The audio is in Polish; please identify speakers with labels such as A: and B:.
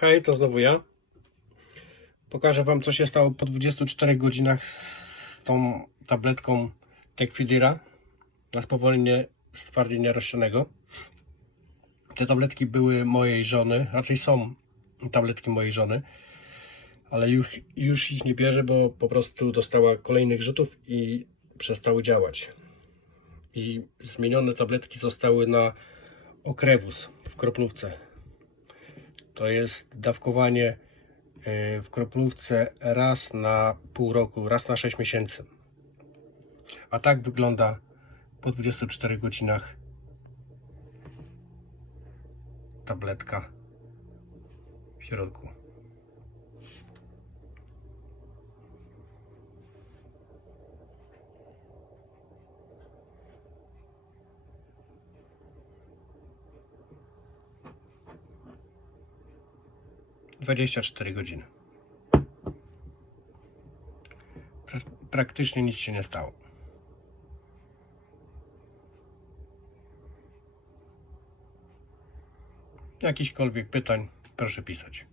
A: Hej, to znowu ja. Pokażę Wam, co się stało po 24 godzinach z tą tabletką Tecfidira na spowolnienie stwardnienia rozsianego. Te tabletki były mojej żony, raczej są tabletki mojej żony, ale już, już ich nie bierze, bo po prostu dostała kolejnych rzutów i przestały działać. I zmienione tabletki zostały na okrewus w kroplówce. To jest dawkowanie y, w kroplówce raz na pół roku, raz na 6 miesięcy. A tak wygląda po 24 godzinach tabletka w środku. Dwadzieścia cztery godziny. Pra praktycznie nic się nie stało. Jakichkolwiek pytań, proszę pisać.